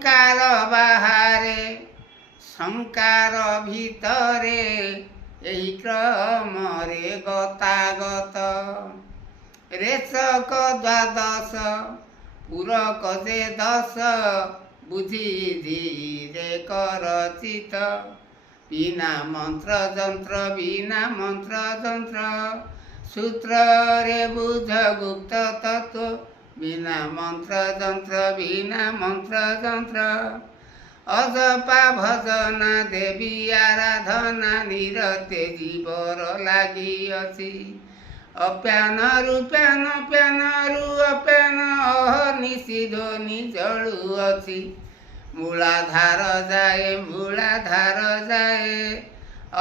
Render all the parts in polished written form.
ଓଙ୍କାର ବାହାରେ ସଂକାର ଭିତରେ ଏହି କ୍ରମରେ ଗତାଗତ ରେଚକ ଦ୍ୱାଦଶ ପୁରକ ଯେ ଦଶ ବୁଝି ଧୀରେ କରଚିତ ବିନା ମନ୍ତ୍ର ଯନ୍ତ୍ର ବିନା ମନ୍ତ୍ର ଯନ୍ତ୍ର ସୂତ୍ରରେ ବୁଝ ଗୁପ୍ତ ତତ୍ତ୍ୱ ବିନା ମନ୍ତ୍ର ଯନ୍ତ୍ର ବିନା ମନ୍ତ୍ର ଯନ୍ତ୍ର ଅଜପା ଭଜନା ଦେବୀ ଆରାଧନା ନିରତେ ଜୀବର ଲାଗିଅଛି ଅପ୍ୟାନରୁ ପ୍ୟାନ ପ୍ୟାନରୁ ଅପ୍ୟାନ ଅହର୍ନିଶି ଧ୍ୱନି ଜଳୁଅଛି ମୂଳାଧାର ଯାଏ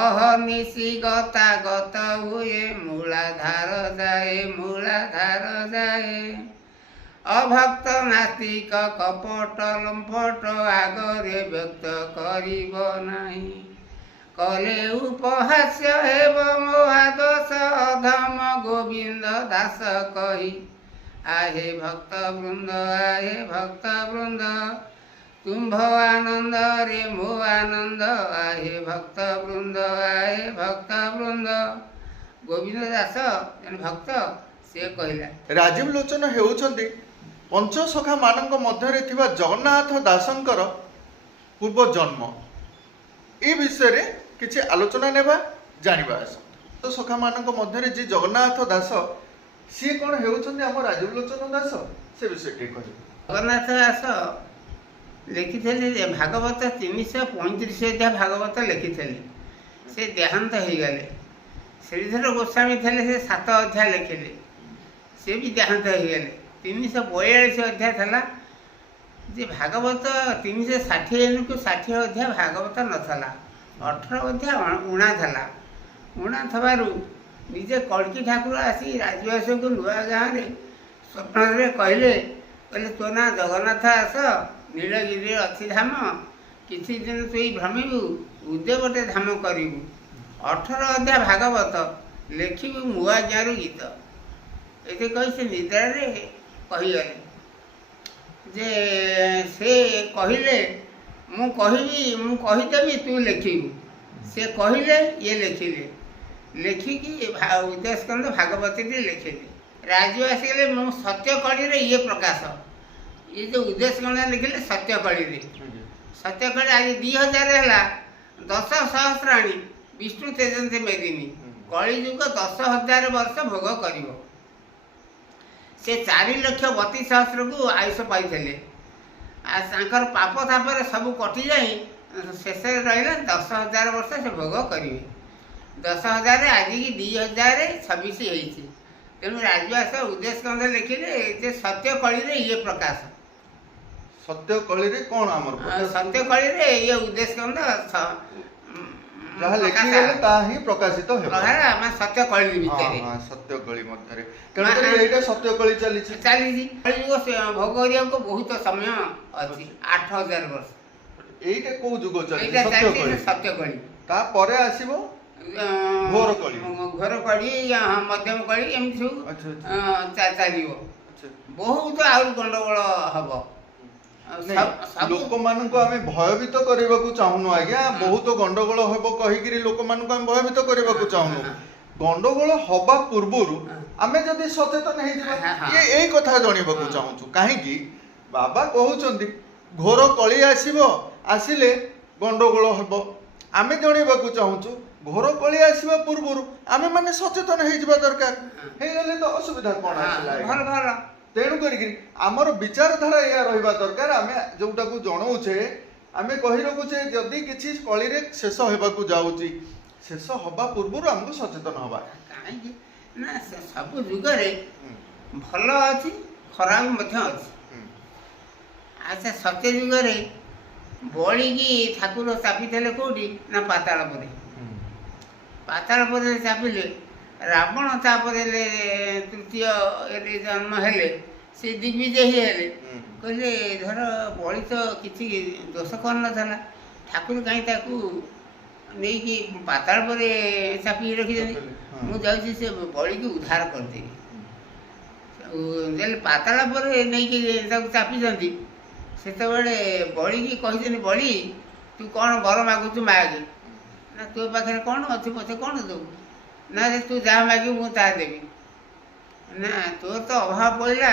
ଅହର୍ନିଶି ଗତାଗତ ହୁଏ ମୂଳାଧାର ଯାଏ ଅଭକ୍ତ ନାସ୍ତିକ କପଟ ଲମ୍ପଟ ଆଗରେ ବ୍ୟକ୍ତ କରିବ ନାହିଁ କଲେ ଉପହାସ୍ୟ ହେବ ମହାଦୋଷ ଅଧମ ଗୋବିନ୍ଦ ଦାସ କହି ଆହେ ଭକ୍ତ ବୃନ୍ଦ ତୁମ୍ଭ ଆନନ୍ଦରେ ମୋ ଆନନ୍ଦ ଆହେ ଭକ୍ତ ବୃନ୍ଦ ଗୋବିନ୍ଦ ଦାସ ଜଣେ ଭକ୍ତ ସେ କହିଲା। ରାଜୀବ ଲୋଚନ ହେଉଛନ୍ତି ପଞ୍ଚସଖା ମାନଙ୍କ ମଧ୍ୟରେ ଥିବା ଜଗନ୍ନାଥ ଦାସଙ୍କର ପୂର୍ବ ଜନ୍ମ। ଏ ବିଷୟରେ କିଛି ଆଲୋଚନା ନେବା ଜାଣିବା ଆସ। ତ ସଖା ମାନଙ୍କ ମଧ୍ୟରେ ଯେ ଜଗନ୍ନାଥ ଦାସ ସିଏ କ'ଣ ହେଉଛନ୍ତି ଆମ ରାଜୀବ ଲୋଚନ ଦାସ, ସେ ବିଷୟ ଟିକେ କହିବେ। ଜଗନ୍ନାଥ ଦାସ ଲେଖିଥିଲେ ଯେ ଭାଗବତ 335 ଅଧ୍ୟାୟ ଭାଗବତ ଲେଖିଥିଲେ। ସେ ଦେହାନ୍ତ ହେଇଗଲେ। ଶ୍ରୀଧର ଗୋସ୍ୱାମୀ ଥିଲେ, ସେ 7 ଅଧ୍ୟାୟ ଲେଖିଲେ, ସେ ବି ଦେହାନ୍ତ ହେଇଗଲେ। 342 ଅଧ୍ୟାୟ ଥିଲା ଯେ ଭାଗବତ 360 ଅଧ୍ୟାୟ ଭାଗବତ ନଥିଲା, 18 ଅଧ୍ୟାୟ ଉଣା ଥିଲା। ଉଣା ଥବାରୁ ନିଜେ କଳ୍କି ଠାକୁର ଆସି ରାଜବାସୀଙ୍କୁ ନୂଆ ଗାଁରେ ସ୍ୱପ୍ନରେ କହିଲେ ତୋ ନାଁ ଜଗନ୍ନାଥ ଦାସ, ନୀଳଗିରିରେ ଅଛି ଧାମ, କିଛି ଦିନ ତୁ ଭ୍ରମିବୁ, ଉଦ୍ୟବଟେ ଧାମ କରିବୁ। 18 ଅଧ୍ୟାୟ ଭାଗବତ ଲେଖିବୁ ନୂଆ ଗାଁରୁ ଗୀତ। ଏଠି କହି ସେ ନିଦ୍ରାରେ କହିଗଲେ ଯେ ସେ କହିଲେ ମୁଁ କହିଦେବି ତୁ ଲେଖିବୁ। ସେ କହିଲେ ଇଏ ଲେଖିଲେ, ଲେଖିକି ଉଦୟସ୍କନ୍ଧ ଭାଗବତଟି ଲେଖିଲେ। ରାଜୁ ଆସିଗଲେ ମୁଁ ସତ୍ୟ କଳିରେ ଇଏ ପ୍ରକାଶ, ଇଏ ଯେଉଁ ଉଦୟସ୍କନ୍ଧ ଲେଖିଲେ ସତ୍ୟ କଳିରେ। ସତ୍ୟ କଳି ଆଜି 2000 ହେଲା, 10 ସହସ୍ରାଣୀ ବିଷ୍ଣୁ ତେଜନ୍ତେ ମେଦିନୀ, କଳିଯୁଗ 10,000 ବର୍ଷ ଭୋଗ କରିବ। ସେ 4,32,000କୁ ଆୟୁଷ ପାଇଥିଲେ। ଆଉ ତାଙ୍କର ପାପ ତାପରେ ସବୁ କଟିଯାଇ ଶେଷରେ ରହିଲା 10,000 ବର୍ଷ ସେ ଭୋଗ କରିବେ। 10,000 ଆଜିକି 2026 ହେଇଛି। ତେଣୁ ରାଜବାସ ଉଦୟସ୍କନ୍ଧ ଲେଖିଲେ ଯେ ସତ୍ୟ କଳିରେ ଇଏ ପ୍ରକାଶ। ସତ୍ୟ କଳିରେ କ'ଣ ଆମର ସତ୍ୟ କଳିରେ ଇଏ ଉଦୟସ୍କନ୍ଧ ଯାହା ଲେଖିଗଲେ ତାହା ହିଁ ପ୍ରକାଶିତ ହେବ। ଆମେ ସତ୍ୟ କଳି ଭିତରେ ସତ୍ୟ କଳି ମଧ୍ୟରେ ତେଣୁକରି ଏଇଟା ସତ୍ୟ କଳି ଚାଲିଛି। କଳିଯୁଗ ଭୋଗ କରିବାକୁ ବହୁତ ସମୟ ଅଛି, 8,000 ବର୍ଷ। ଏଇଟା କୋଉ ଯୁଗ ଚାଲିଛି? ସତ୍ୟ କଳି। ତାପରେ ଆସିବ ଘୋର କଳି, ମଧ୍ୟମ କଳି, ଏମିତି ସବୁ ଚାଲିବ। ବହୁତ ଆହୁରି ଗଣ୍ଡଗୋଳ ହବ। ଲୋକମାନଙ୍କୁ ଆମେ ଭୟଭୀତ କରିବାକୁ ଚାହୁଁନୁ ଆଜ୍ଞା। ବହୁତ ଗଣ୍ଡଗୋଳ ହେବ କହିକିରି ଲୋକମାନଙ୍କୁ ଆମେ ଭୟଭୀତ କରିବାକୁ ଚାହୁଁନୁ। ଗଣ୍ଡଗୋଳ ହବା ପୂର୍ବରୁ ଆମେ ଯଦି ସଚେତନ ହେଇଯିବା, ଏଇ କଥା ଜଣେଇବାକୁ ଚାହୁଁଛୁ। କାହିଁକି ବାବା କହୁଛନ୍ତି ଘୋର କଳି ଆସିବ, ଆସିଲେ ଗଣ୍ଡଗୋଳ ହେବ। ଆମେ ଜଣେଇବାକୁ ଚାହୁଁଛୁ ଘୋର କଳି ଆସିବା ପୂର୍ବରୁ ଆମେ ମାନେ ସଚେତନ ହେଇଯିବା ଦରକାର। ହେଇଗଲେ ତ ଅସୁବିଧା କ'ଣ ଆସିଲା? ତେଣୁ କରିକି ଆମର ବିଚାରଧାରା ଏହା ରହିବା ଦରକାର। ଆମେ ଯୋଉଟାକୁ ଜଣାଉଛେ, ଆମେ କହି ରଖୁଛେ ଯଦି କିଛି କଳିରେ ଶେଷ ହେବାକୁ ଯାଉଛି, ଶେଷ ହବା ପୂର୍ବରୁ ଆମକୁ ସଚେତନ ହବା। କାହିଁକି ନା ସବୁ ଯୁଗରେ ଭଲ ଅଛି, ଖରାପ ମଧ୍ୟ ଅଛି। ଆଚ୍ଛା, ସତ୍ୟ ଯୁଗରେ ବଳିକି ଠାକୁର ଚାପିଥିଲେ କୋଉଠି ନା ପାତାଳପୁରେ। ପାତାଳପୁରରେ ଚାପିଲେ ରାବଣ ତାପରେ ତୃତୀୟରେ ଜନ୍ମ ହେଲେ, ସେ ଦିଗ୍ବିଜୟୀ ହେଲେ। କହିଲେ ଧର ବଳି ତ କିଛି ଦୋଷ କରିନଥିଲା, ଠାକୁର କାହିଁ ତାକୁ ନେଇକି ପାତାଳପୁରେ ଚାପିକି ରଖିଛନ୍ତି? ମୁଁ ଯାଉଛି ସେ ବଳିକି ଉଦ୍ଧାର କରିଦେବି। ଦେଲେ ପାତାଳପୁରେ ନେଇକି ତାକୁ ଚାପିଛନ୍ତି। ସେତେବେଳେ ବଳିକି କହିଛନ୍ତି ବଳି ତୁ କ'ଣ ବର ମାଗୁଛୁ ମାଗେ ନା ତୋ ପାଖରେ କ'ଣ ଅଛି ମୋତେ କ'ଣ ଦେବୁ ନା ତୁ ଯାହା ମାଗିବୁ ମୁଁ ତାହା ଦେବି ନା ତୋର ତ ଅଭାବ ପଡ଼ିଲା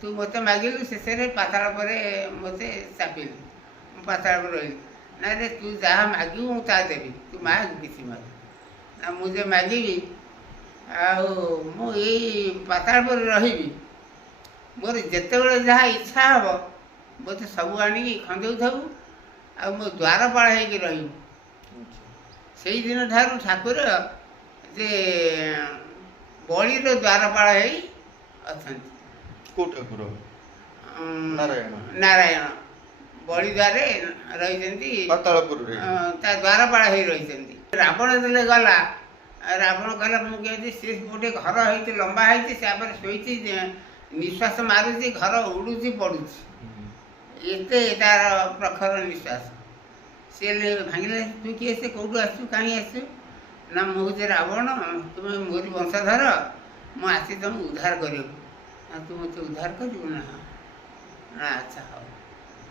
ତୁ ମୋତେ ମାଗିଲୁ ଶେଷରେ ପାତାଳ ପରେ ମୋତେ ଚାପିଲୁ ମୁଁ ପାତାଳ ପରେ ରହିଲି ନା ରେ ତୁ ଯାହା ମାଗିବୁ ମୁଁ ତାହା ଦେବି ତୁ ମାଗ କିଛି ମାଗ ନା ମୁଁ ଯେ ମାଗିବି ଆଉ ମୁଁ ଏଇ ପାତାଳ ପରେ ରହିବି ମୋର ଯେତେବେଳେ ଯାହା ଇଚ୍ଛା ହେବ ମୋତେ ସବୁ ଆଣିକି ଖଞ୍ଜଉଥାଉ ଆଉ ମୋ ଦ୍ୱାରପାଳ ହେଇକି ରହିବୁ ସେଇଦିନ ଠାରୁ ଠାକୁର ଯେ ବଳିର ଦ୍ୱାରପାଳ ହେଇ ଅଛନ୍ତି। କୋଉ ଠାକୁର? ନାରାୟଣ। ନାରାୟଣ ବଳି ଦ୍ୱାରେ ରହିଛନ୍ତି ପାତାଳପୁରରେ ତା ଦ୍ୱାରପାଳ ହେଇ ରହିଛନ୍ତି। ରାବଣ ଯେତେବେଳେ ଗଲା ରାବଣ କହିଲା ମୁଁ କେମିତି ସେ ଗୋଟେ ଘର ହେଇଛି ଲମ୍ବା ହେଇଛି ତାପରେ ଶୋଇଛି ନିଶ୍ୱାସ ମାରୁଛି ଘର ଉଡ଼ୁଛି ପଡ଼ୁଛି ଏତେ ତାର ପ୍ରଖର ନିଶ୍ୱାସ ସିଏ ଭାଙ୍ଗିଲେ ତୁ କିଏ ସେ କେଉଁଠୁ ଆସିଛୁ କାହିଁ ଆସିଛୁ ନା ମୁଁ ହେଉଛି ରାବଣ ତୁମେ ମୋରି ବଂଶଧର ମୁଁ ଆସି ତୁମକୁ ଉଦ୍ଧାର କରିବାକୁ ନା ତୁ ମୋତେ ଉଦ୍ଧାର କରିବୁ ନା ନା ଆଚ୍ଛା ହଉ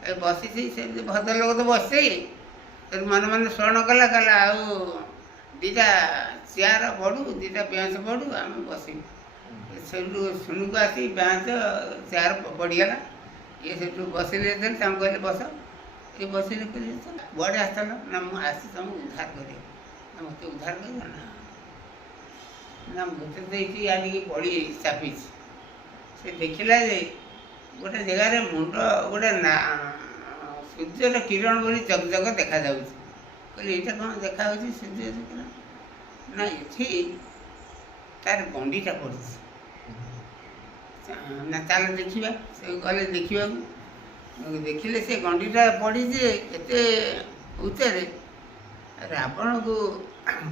ଏ ବସିଛି ସେମିତି ଭଦ୍ରଲୋକ ତ ବସିଛି ମନେ ମନେ ସ୍ମରଣ କଲା କହିଲା ଆଉ ଦୁଇଟା ଚେୟାର ପଡ଼ୁ ଦୁଇଟା ବେଞ୍ଚ ପଡ଼ୁ ଆମେ ବସିବୁ ସେଠୁ ଶୁଣୁକୁ ଆସି ବେଞ୍ଚ ଚେୟାର ପଡ଼ିଗଲା ଇଏ ସେଠୁ ବସିଲେ ଯେତେବେଳେ ତାଙ୍କୁ କହିଲେ ବସ ଏ ବସିଲେ କହିଲେ କୁଆଡ଼େ ଆସିଥିଲ ନା ମୁଁ ଆସି ତୁମକୁ ଉଦ୍ଧାର କରିବାକୁ ନା ମୋତେ ଉଦ୍ଧାର କରିବ ନା ମୋତେ ତ ଏଇଠି ଆଣିକି ପଡ଼ି ଚାପିଛି ସେ ଦେଖିଲା ଯେ ଗୋଟେ ଜାଗାରେ ମୁଣ୍ଡ ଗୋଟେ ସୂର୍ଯ୍ୟର କିରଣ ବୋଲି ଜଗଜଗ ଦେଖାଯାଉଛି କହିଲେ ଏଇଟା କ'ଣ ଦେଖାଯାଉଛି ସୂର୍ଯ୍ୟ କିରଣ ନା ଏଠି ତାର ଗଣ୍ଡିଟା ପଡ଼ିଛି ନା ଚାଲ ଦେଖିବା ସେ ଗଲେ ଦେଖିବାକୁ ଦେଖିଲେ ସେ ଗଣ୍ଡିଟା ପଡ଼ିଛି ଏତେ ଉଚ୍ଚରେ ରାବଣକୁ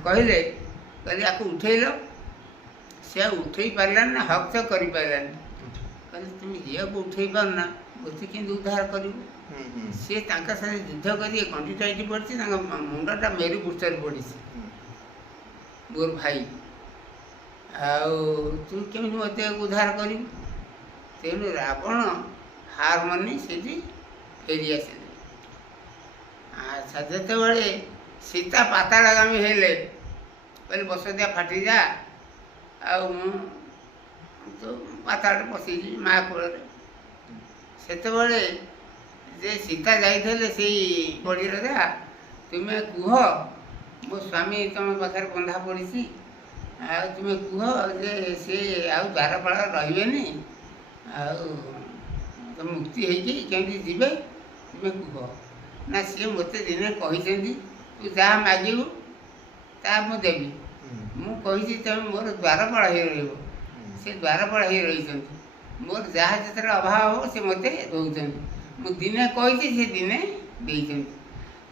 କହିଲେ ୟାକୁ ଉଠେଇଲ ସେ ଆଉ ଉଠେଇ ପାରିଲାନି ନା ହକ୍ ଚକ୍ କରିପାରିଲାନି କହିଲେ ତୁମେ ଝିଅକୁ ଉଠେଇ ପାରୁନା ମୋତେ କେମିତି ଉଦ୍ଧାର କରିବୁ ସିଏ ତାଙ୍କ ସାଙ୍ଗେ ଯୁଦ୍ଧ କରି ଗଣ୍ଡିଟା ଏଠି ପଡ଼ିଛି ତାଙ୍କ ମୁଣ୍ଡଟା ମେରୁ ପୃଷ୍ଠରେ ପଡ଼ିଛି ମୋର ଭାଇ ଆଉ ତୁ କେମିତି ମୋତେ ଉଦ୍ଧାର କରିବୁ ତେଣୁ ରାବଣ ହାର ମାନି ସେଠି ଫେରି ଆସିଲେ। ଆଚ୍ଛା ଯେତେବେଳେ ସୀତା ପାତାଳଗାମୀ ହେଲେ କହିଲେ ବସଦିଆ ଫାଟିଯା ଆଉ ମୁଁ ତ ପାତାଳରେ ପଶିଛି ମା କୋଳରେ ସେତେବେଳେ ଯେ ସୀତା ଯାଇଥିଲେ ସେଇ ବଳିର ଯା ତୁମେ କୁହ ମୋ ସ୍ୱାମୀ ତୁମ ପାଖରେ ବନ୍ଧା ପଡ଼ିଛି ଆଉ ତୁମେ କୁହ ଯେ ସେ ଆଉ ଦ୍ୱାରପାଳ ରହିବେନି ଆଉ ତ ମୁକ୍ତି ହେଇକି କେମିତି ଯିବେ ତୁମେ କୁହ ନା ସିଏ ମୋତେ ଦିନେ କହିଛନ୍ତି ତୁ ଯାହା ମାଗିବୁ ତାହା ମୁଁ ଦେବି ମୁଁ କହିଛି ତୁମେ ମୋର ଦ୍ୱାରପାଳ ହେଇ ରହିବ ସେ ଦ୍ୱାରପାଳ ହେଇ ରହିଛନ୍ତି ମୋର ଯାହା ଯେତେବେଳେ ଅଭାବ ହେବ ସେ ମୋତେ ଦେଉଛନ୍ତି ମୁଁ ଦିନେ କହିଛି ସେ ଦିନେ ଦେଇଛନ୍ତି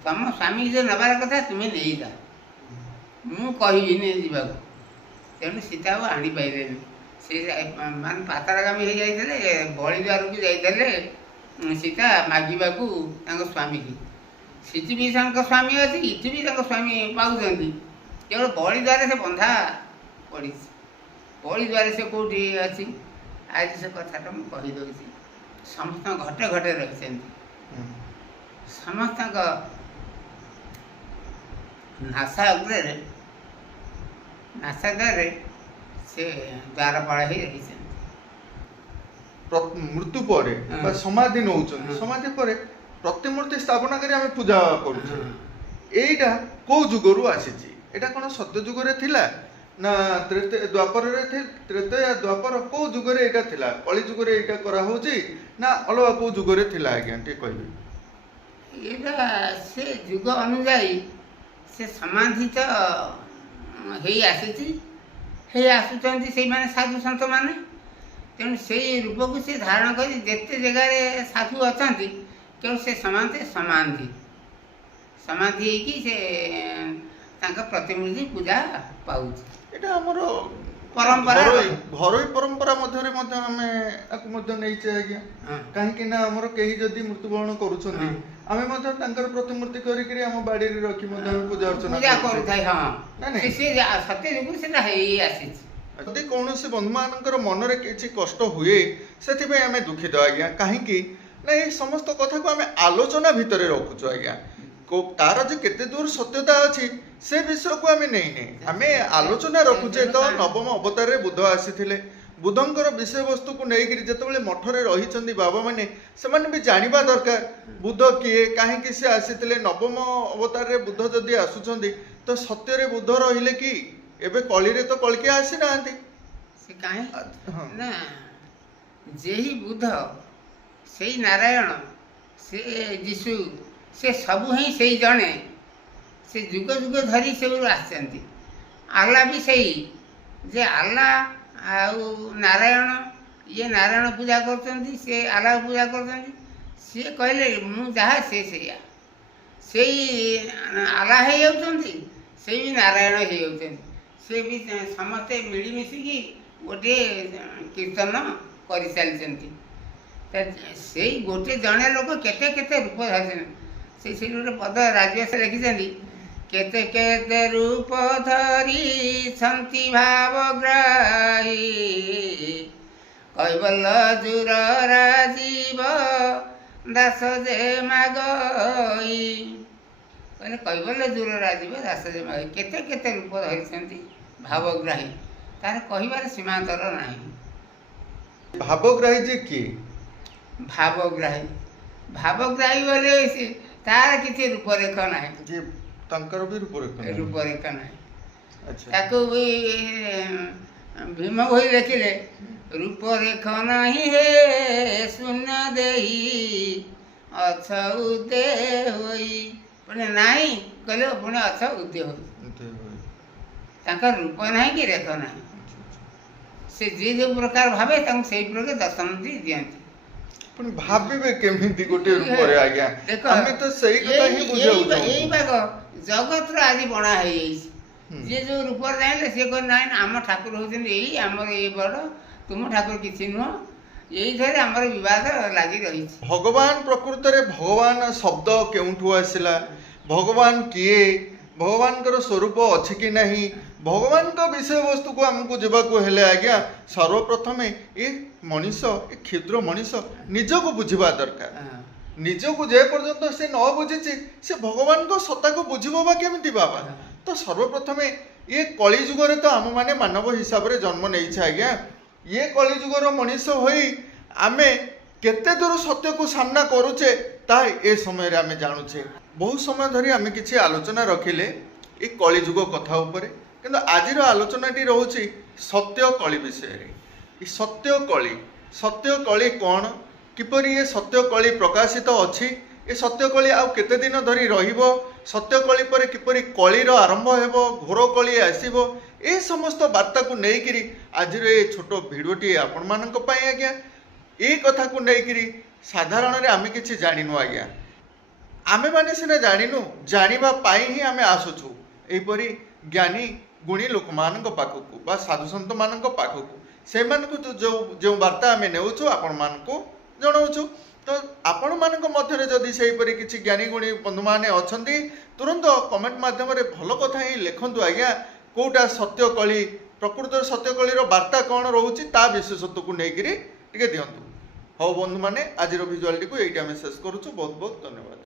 ତମ ସ୍ୱାମୀ ଯେ ନେବାର କଥା ତୁମେ ନେଇଯା ମୁଁ କହିବିନି ଯିବାକୁ ତେଣୁ ସୀତା ଆଉ ଆଣିପାରିଲେନି ସେ ମାନେ ପାତାଳଗାମୀ ହେଇଯାଇଥିଲେ ବଳି ଦ୍ୱାରକୁ ଯାଇଥିଲେ ସୀତା ମାଗିବାକୁ ତାଙ୍କ ସ୍ୱାମୀକି ସେଠି ବି ତାଙ୍କ ସ୍ୱାମୀ ଅଛି ଏଠି ବି ତାଙ୍କ ସ୍ୱାମୀ ପାଉଛନ୍ତି କେବଳ ବଳି ଦ୍ୱାରରେ ସେ ବନ୍ଧା ପଡ଼ିଛି ବଳି ଦ୍ୱାରରେ ସେ କେଉଁଠି ଅଛି ଆଜି ସେ କଥାଟା ମୁଁ କହିଦେଉଛି ସମସ୍ତଙ୍କ ଘଟେ ଘଟେ ରହିଛନ୍ତି ସମସ୍ତଙ୍କ ନାସା ଉପରେ ନାସା ଦ୍ୱାରରେ ସେ ଦ୍ୱାରପାଳ ହେଇ ରହିଛନ୍ତି ମୃତ୍ୟୁ ପରେ ବା ସମାଧି ନେଉଛନ୍ତି ସମାଧି ପରେ ପ୍ରତିମୂର୍ତ୍ତି ସ୍ଥାପନା କରି ଆମେ ପୂଜା କରୁଛୁ ଏଇଟା କୋଉ ଯୁଗରୁ ଆସିଛି ଏଇଟା କ'ଣ ସତ୍ୟ ଯୁଗରେ ଥିଲା ନା ଦ୍ୱାପରରେ ତ୍ରେତୟା ଦ୍ୱାପର କୋଉ ଯୁଗରେ ଏଇଟା ଥିଲା କଳି ଯୁଗରେ ଏଇଟା କରାହଉଛି ନା ଅଲଗା କୋଉ ଯୁଗରେ ଥିଲା ଆଜ୍ଞା ଟିକେ କହିବେ ଏଇଟା ସେ ଯୁଗ ଅନୁଯାୟୀ ସେ ସମାଧିତ ହେଇ ଆସିଛି ହେଇ ଆସୁଛନ୍ତି ସେଇମାନେ ସାଧୁ ସନ୍ଥମାନେ ତେଣୁ ସେଇ ରୂପକୁ ସେ ଧାରଣ କରି ଯେତେ ଜାଗାରେ ସାଧୁ ଅଛନ୍ତି କେବଳ ସେ ସମାଧି ହେଇକି ସେ ତାଙ୍କ ପ୍ରତିମୂର୍ତ୍ତି ପୂଜା ପାଉଛି ଏଇଟା ଆମର ପରମ୍ପରା ଘରୋଇ ପରମ୍ପରା ମଧ୍ୟରେ ମଧ୍ୟ ଆମେ ଆକୁ ମଧ୍ୟ ନେଇଛେ ଆଜ୍ଞା କାହିଁକି ନା ଆମର କେହି ଯଦି ମୃତ୍ୟୁବରଣ କରୁଛନ୍ତି ଆମେ ମଧ୍ୟ ତାଙ୍କର ପ୍ରତିମୂର୍ତ୍ତି କରିକିରି ଆମ ବାଡ଼ିରେ ରଖି ମଧ୍ୟ ପୂଜା ଅର୍ଚ୍ଚନା କରୁଥାଏ ସତ୍ୟ ଯୁଗରୁ ସେଟା ହେଇ ଆସିଛି ଯଦି କୌଣସି ବନ୍ଧୁମାନଙ୍କର ମନରେ କିଛି କଷ୍ଟ ହୁଏ ସେଥିପାଇଁ ଆମେ ଦୁଃଖିତ ଆଜ୍ଞା କାହିଁକି ना ये समस्त कथा को आमे आलोचना भितरे रखुछु आज्ञा तार जे केते दूर सत्यता अछि से विषय को आमे नहीं आमे आलोचना रखुचे तो नवम अवतार रे बुद्ध आसीथिले बुद्धंकर विषय वस्तु को नहीं जिते मठरे रही बाबा मैंने से भी जानिबा दरकार बुद्ध किए कहीं से आसीथिले नवम अवतार रे बुद्ध जदि आसुचंदी तो सत्य रे बुद्ध रहिले कि एबे कली रे तो कलके आसी नांती से काहे ना जेही बुद्ध सेही नारायण से यीशु से सबु ही सेही जणे से जुग जुग धरी से आसचंती आल्ला भी सही जे आल्ला आउ नारायण ये नारायण पूजा करचंती से आल्ला पूजा करचंती से कहले मु जहा से आल्ला हे जाउचंती से भी नारायण हे जाउचंती से भी समस्ते मिलिमिशिकी गोटे कीर्तन कर चलती से गोटे जड़े लोक केते केते रूप धरते से गोटे पद राजवेश लिखिं केते केते रूप धरी छंती भावग्राही कैवल्य जुर राजीव दास जे मागई कहले कैवल्य जुर राजीव दास जे मागई केते केते रूप धरी भावग्राही तार कहिबार सीमांतर नाही भावग्राही जे की भावग्राही बोले तार किसी रूपरेख ना जे तंकर भी रूपरेख ना अच्छा ताको भी भीम भई लिखिले रूपरेख नहीं हे शून्य देही अछ उदे होई पुणे नाही कहले पुणे अछ उदे होई ताकर रूप नहीं कि रेख नहीं से जे जो प्रकार भावे तंग सेही प्रकार दर्शन दियंती पण भाबिबे केमिति गोटे रूप रे आज्ञा देखो हमें तो सही कथा ही बुझाउ एई बाग जगत रो आदि बना है जे जो रूप जाइले से को नाइन आम ठाकुर होजन एई हमर ए बड़ तुम ठाकुर किछि नो एई धरे हमर विवाद लागि रही भगवान प्रकृत रे भगवान शब्द केउठु आसिला भगवान किए भगवान कर स्वरूप अछि कि नहीं भगवान का विषय वस्तु को हमको जीवाको हेले आज्ञा सर्वप्रथम ए मनीष ए क्षुद्र मनीष निज को बुझिबा दरकार निज को जे पर्यंत से न बुझिछि से भगवान को सत्ता को बुझिबो बा केमिति बाबा तो सर्वप्रथम ये कली जुग रे तो आम माने मानव हिसाब रे जन्म नहीं छ आज्ञा ये कली जुग रो मनीष होई आमे केते दूर सत्य को सामना करूचे ता ए समय रे आमे जानुचे बहुत समय धरी आमे किछि आलोचना रखिले ए कली जुग कथा ऊपर किंतु आजिर आलोचनाटी रोचे सत्य कली विषय रे सत्य कली कौन किपर ये सत्य कली प्रकाशित अच्छी ये सत्य कली आउ केते दिन धरी रहिबो सत्य कली पर किपर कलीर आरंभ हेबो घोर कली आसीबो ए समस्त वार्ता को नेइकिरी आजिर ए छोटो भिडियोटी आपण मानक पई आज्ञा ए कथा को नेइकिरी साधारण रे आमे किछि जानिनु आज्ञा आमे माने सिना जानिनु जानिबा पाई ही आमे आसुछु एपरी ज्ञानी गुणी लोक मान पाखक बा साधु सन्त मान पाखक से जो वार्ता आम नेउछु आपण मान जनाऊँ तो आपण मान मध्य जदि से किसी ज्ञानी गुणी बंधु मैंने अच्छा तुरंत कमेंट मध्यम भल कथा ही लिखतु आज्ञा कौटा सत्य कली प्रकृत सत्य कलीर वार्ता कौन रोचे ता विशेषत्व को लेकिन दिंतु हाँ बंधु मैंने आज भिजुआलटी को ये शेष करुँ बहुत बहुत धन्यवाद।